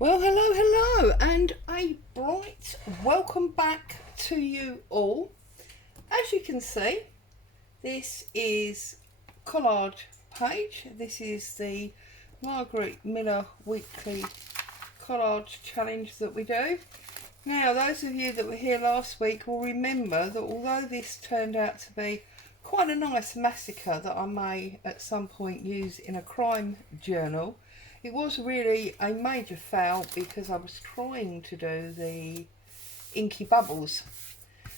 Well, hello, and a bright welcome back to you all. As you can see, this is collage page. This is the Margaret Miller weekly collage challenge that we do. Now, those of you that were here last week will remember that although this turned out to be quite a nice massacre that I may at some point use in a crime journal, it was really a major fail because I was trying to do the inky bubbles.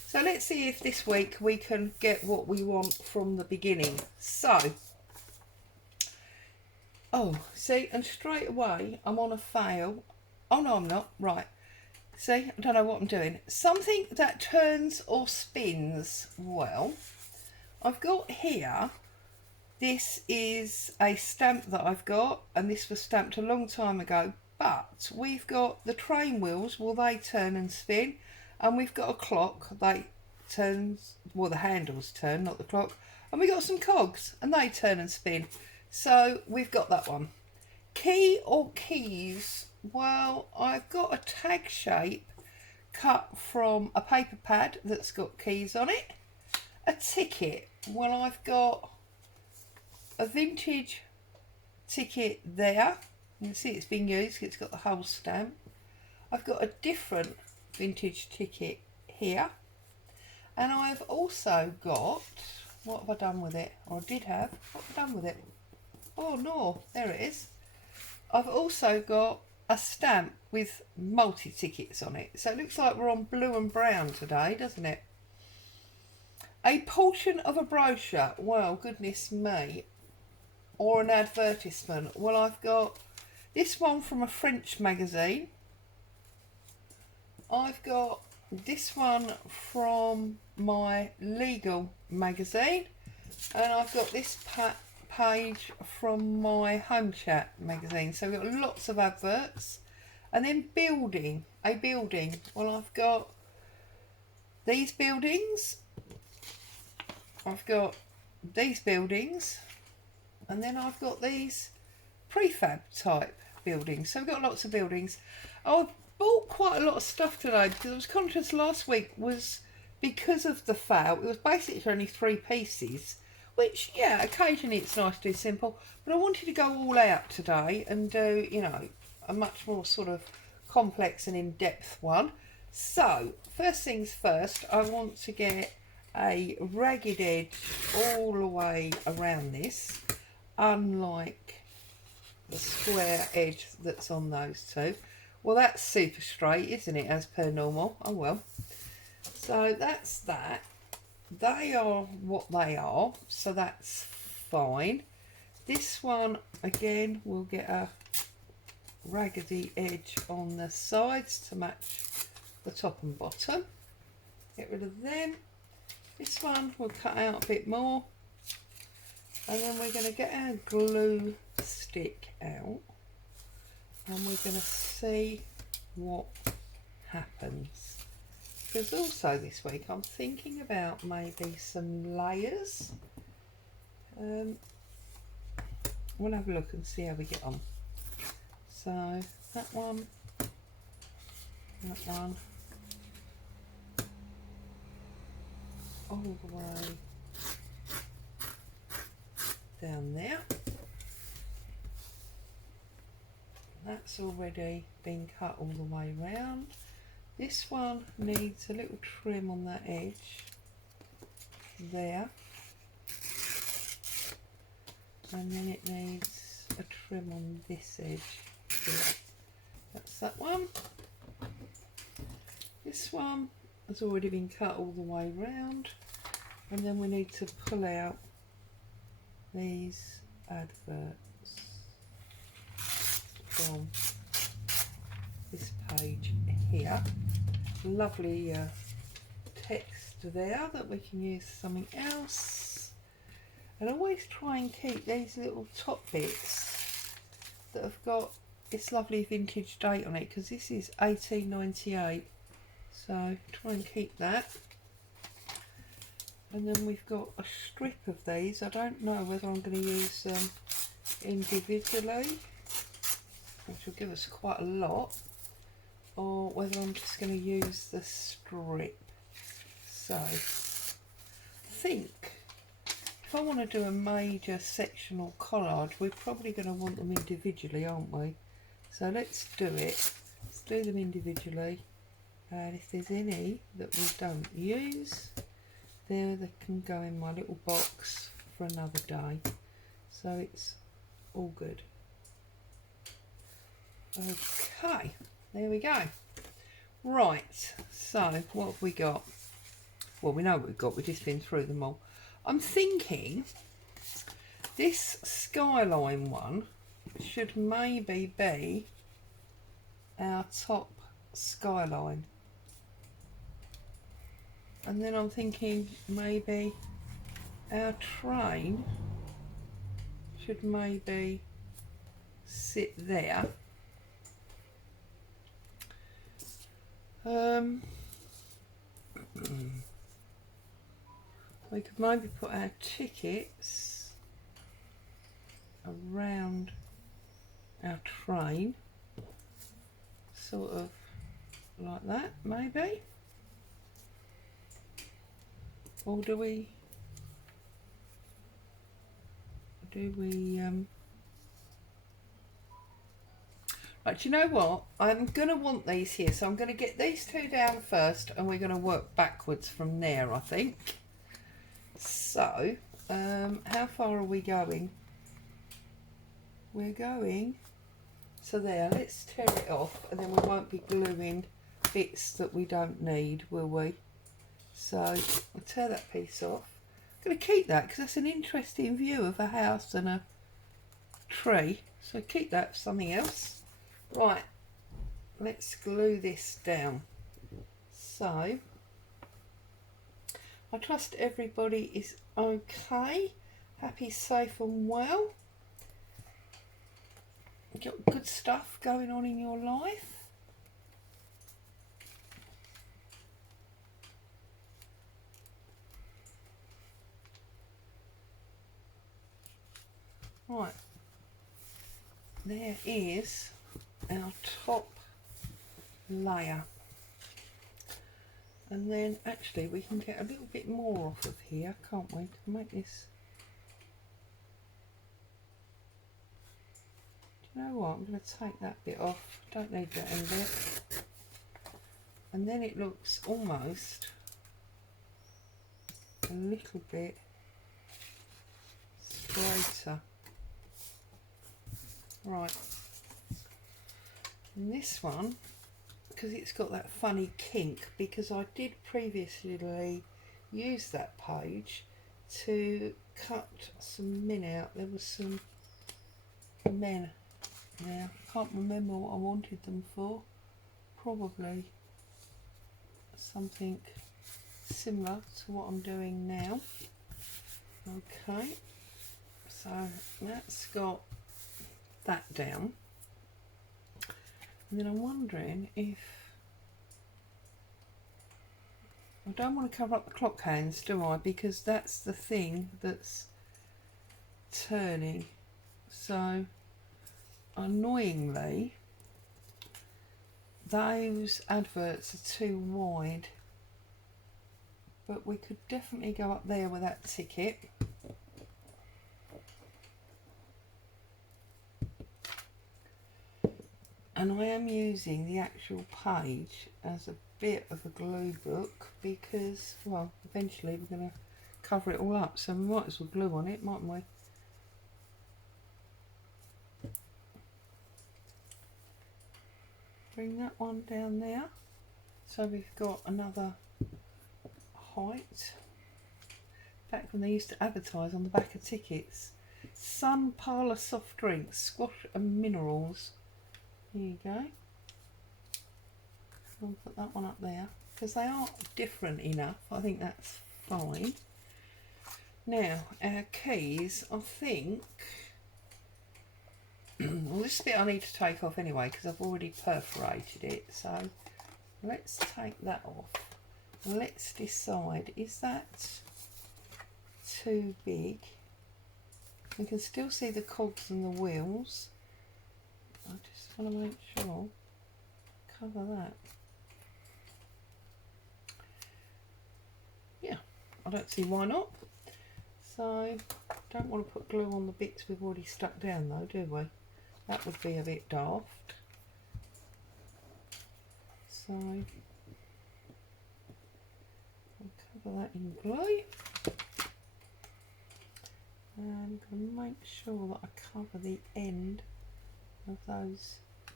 So let's see if this week we can get what we want from the beginning. So, see, and straight away I'm on a fail. Oh no, I'm not. Right. See, I don't know what I'm doing. Something that turns or spins. Well, I've got here, this is a stamp that I've got, and this was stamped a long time ago, but we've got the train wheels, well, they turn and spin, and we've got a clock, they turns, well, the handles turn, not the clock, and we've got some cogs, and they turn and spin. So we've got that one. Key or keys? Well, I've got a tag shape cut from a paper pad that's got keys on it. A ticket, well, I've got a vintage ticket there. You can see it's been used, it's got the whole stamp. I've got a different vintage ticket here. And I've also got, what have I done with it? Or I did have, what have I done with it? Oh no, there it is. I've also got a stamp with multi-tickets on it. So it looks like we're on blue and brown today, doesn't it? A portion of a brochure, well, goodness me. Or an advertisement. Well, I've got this one from a French magazine. I've got this one from my legal magazine. And I've got this page from my Home Chat magazine. So we've got lots of adverts. And then building, a building. Well, I've got these buildings. I've got these buildings. And then I've got these prefab type buildings. So we've got lots of buildings. I bought quite a lot of stuff today because I was conscious last week was because of the fail. It was basically only 3 pieces, which, yeah, occasionally it's nice to do simple. But I wanted to go all out today and do, you know, a much more sort of complex and in-depth one. So, first things first, I want to get a ragged edge all the way around this. Unlike the square edge that's on those two. Well, that's super straight, isn't it, as per normal? Oh well. So that's that. They are what they are, so that's fine. This one, again, we'll get a raggedy edge on the sides to match the top and bottom. Get rid of them. This one we'll cut out a bit more. And then we're going to get our glue stick out and we're going to see what happens. Because also this week I'm thinking about maybe some layers. We'll have a look and see how we get on. So that one, all the way down there. That's already been cut all the way round. This one needs a little trim on that edge there, and then it needs a trim on this edge here. That's that one. This one has already been cut all the way round, and then we need to pull out these adverts from this page here. Lovely text there that we can use for something else. And always try and keep these little top bits that have got this lovely vintage date on it, because this is 1898, so try and keep that. And then we've got a strip of these. I don't know whether I'm going to use them individually which will give us quite a lot, or whether I'm just going to use the strip. So I think if I want to do a major sectional collage, we're probably going to want them individually, aren't we? So let's do it. Let's do them individually, and if there's any that we don't use, there they can go in my little box for another day. So it's all good. Okay, there we go. Right, so what have we got? Well, we know what we've got, we've just been through them all. I'm thinking this skyline one should maybe be our top skyline. And then I'm thinking maybe our train should maybe sit there. We could maybe put our tickets around our train, sort of like that, maybe. Or do we right, do you know what? I'm going to want these here, so I'm going to get these two down first and we're going to work backwards from there, I think. So, how far are we going? We're going to there. Let's tear it off and then we won't be gluing bits that we don't need, will we? So, I'll tear that piece off. I'm going to keep that because that's an interesting view of a house and a tree. So keep that for something else. Right, let's glue this down. So, I trust everybody is okay, happy, safe and well. Got good stuff going on in your life. Right, there is our top layer, and then actually we can get a little bit more off of here, can't we, to make this. Do you know what, I'm going to take that bit off, don't need that in there, and then it looks almost a little bit straighter. Right, and this one, because it's got that funny kink, because I did previously use that page to cut some men out. There was some men there, I can't remember what I wanted them for, probably something similar to what I'm doing now. Okay, so that's got that down, and then I'm wondering if I don't want to cover up the clock hands, do I, because that's the thing that's turning. So annoyingly those adverts are too wide, but we could definitely go up there with that ticket. And I am using the actual page as a bit of a glue book because, well, eventually we're going to cover it all up, so we might as well glue on it, mightn't we? Bring that one down there. So we've got another height. Back when they used to advertise on the back of tickets. Sun Parlour soft drinks, squash and minerals. Here you go. I'll put that one up there because they are different enough. I think that's fine. Now our keys, I think. Well, this bit I need to take off anyway because I've already perforated it. So let's take that off. Let's decide, is that too big? We can still see the cogs and the wheels. I just want to make sure, cover that. Yeah, I don't see why not. So, don't want to put glue on the bits we've already stuck down though, do we? That would be a bit daft. So, I'll cover that in glue. And I'm going to make sure that I cover the end of those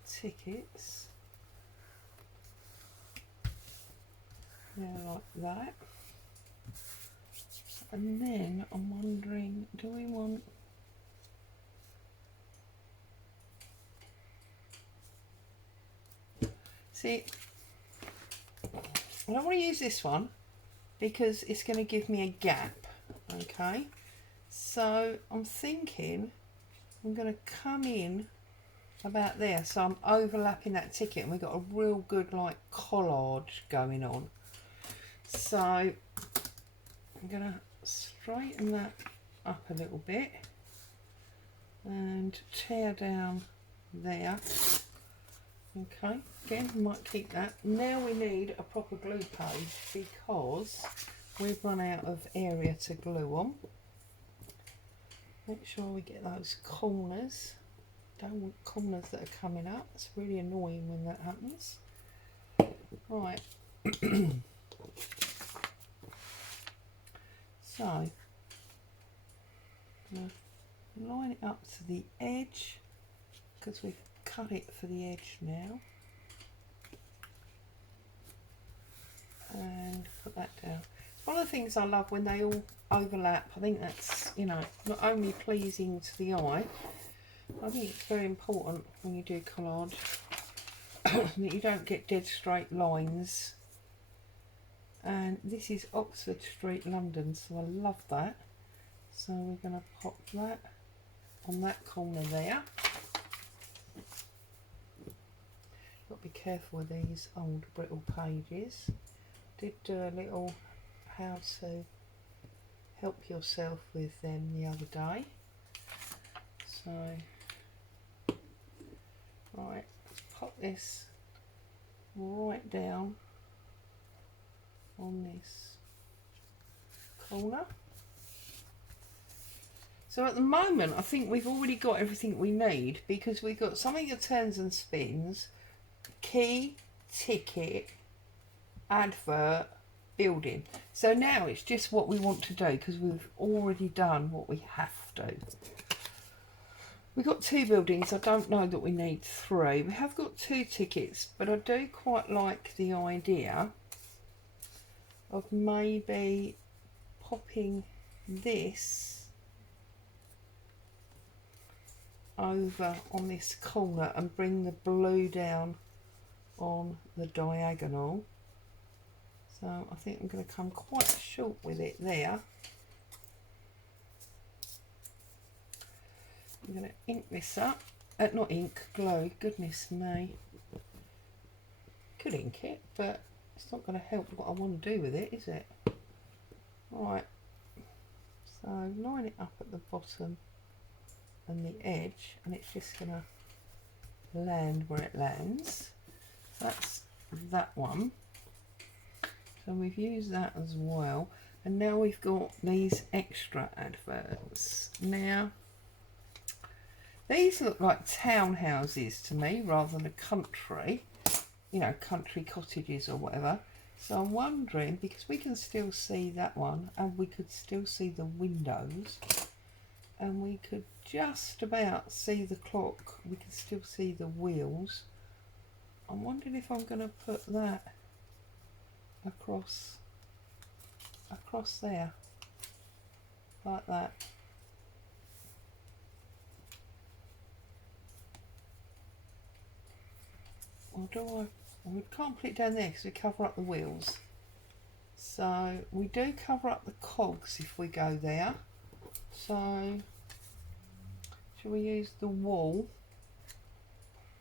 tickets. Yeah, like that. And then I'm wondering, do we want... See, I don't want to use this one because it's going to give me a gap, okay? So I'm thinking I'm going to come in about there, so I'm overlapping that ticket and we've got a real good like collage going on. So I'm going to straighten that up a little bit and tear down there. Okay, again, we might keep that. Now we need a proper glue page because we've run out of area to glue on. Make sure we get those corners. Don't want corners that are coming up. It's really annoying when that happens. Right. So, I'm going to line it up to the edge because we've cut it for the edge now. And put that down. One of the things I love when they all overlap, I think that's, you know, not only pleasing to the eye, I think it's very important when you do collage that you don't get dead straight lines. And this is Oxford Street, London, so I love that. So we're going to pop that on that corner there. Got to be careful with these old brittle pages. Did do a little how to help yourself with them the other day. So, right, let's pop this right down on this corner. So at the moment I think we've already got everything we need because we've got something that turns and spins, key, ticket, advert, building. So now it's just what we want to do because we've already done what we have to. We've got 2 buildings. I don't know that we need 3. We have got 2 tickets, but I do quite like the idea of maybe popping this over on this corner and bring the blue down on the diagonal. So I think I'm going to come quite short with it there. I'm going to ink this up. Not ink, glue, goodness me. Could ink it, but it's not going to help what I want to do with it, is it? Right, so line it up at the bottom and the edge, and it's just going to land where it lands. That's that one. So we've used that as well, and now we've got these extra adverts. Now these look like townhouses to me rather than a country, you know, country cottages or whatever. So I'm wondering, because we can still see that one and we could still see the windows and we could just about see the clock, we can still see the wheels. I'm wondering if I'm going to put that across there like that. Or do I? We can't put it down there because we cover up the wheels. So we do cover up the cogs if we go there. So shall we use the wall,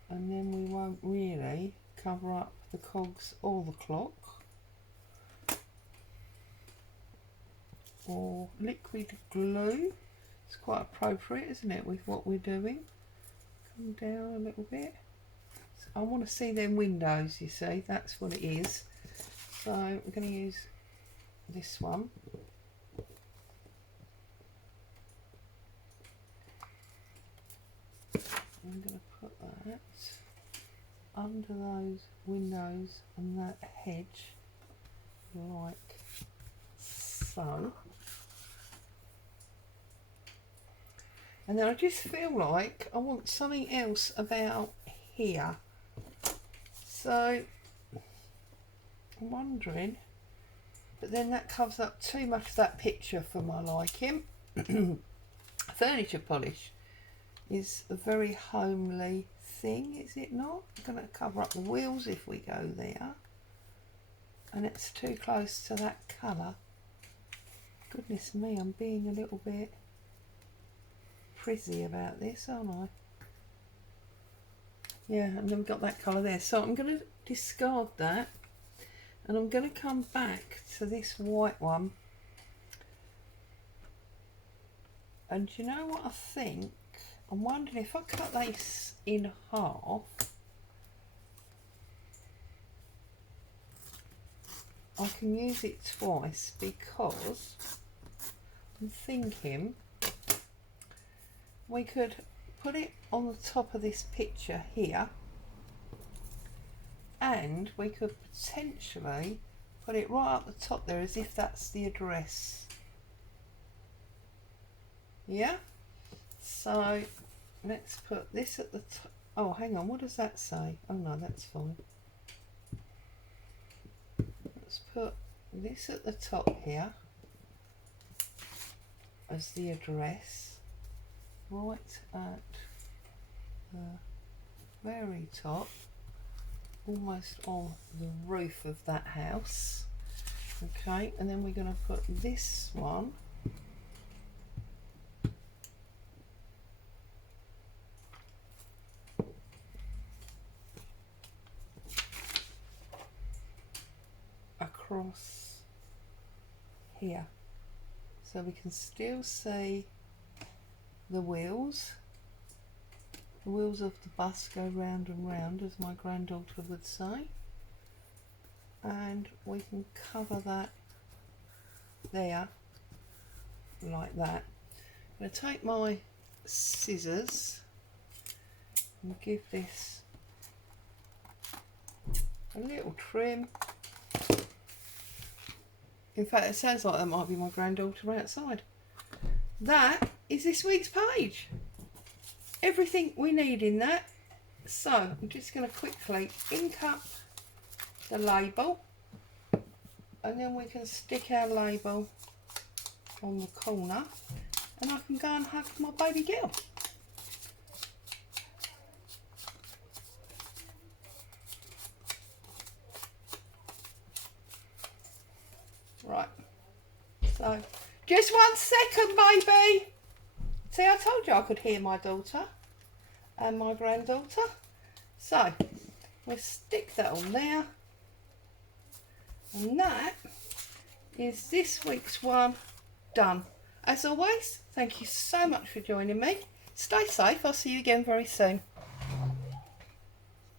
and then we won't really cover up the cogs or the clock? Or liquid glue. It's quite appropriate, isn't it, with what we're doing? come down a little bit. I want to see them windows, you see, that's what it is. So I'm going to use this one. I'm going to put that under those windows and that hedge, like so. And then I just feel like I want something else about here. So I'm wondering, but then that covers up too much of that picture for my liking. Furniture polish is a very homely thing, is it not? I'm going to cover up the wheels if we go there. And it's too close to that colour. Goodness me, I'm being a little bit frizzy about this, aren't I? Yeah, and then we've got that colour there. So I'm going to discard that. And I'm going to come back to this white one. And you know what I think? I'm wondering if I cut this in half, I can use it twice, because I'm thinking we could put it on the top of this picture here, and we could potentially put it right up the top there as if that's the address. Yeah? So let's put this at the top. Oh, hang on, what does that say? Oh no, that's fine. Let's put this at the top here as the address, right at the very top, almost on the roof of that house. Okay, and then we're going to put this one across here, so we can still see the wheels. The wheels of the bus go round and round, as my granddaughter would say, and we can cover that there like that. I'm going to take my scissors and give this a little trim. In fact, it sounds like that might be my granddaughter outside. That is this week's page. Everything we need in that. So I'm just going to quickly ink up the label, and then we can stick our label on the corner, and I can go and hug my baby girl. Right, so just 1 second, baby. See, I told you I could hear my daughter and my granddaughter. So we'll stick that on there, and that is this week's one done. As always, thank you so much for joining me. Stay safe. I'll see you again very soon.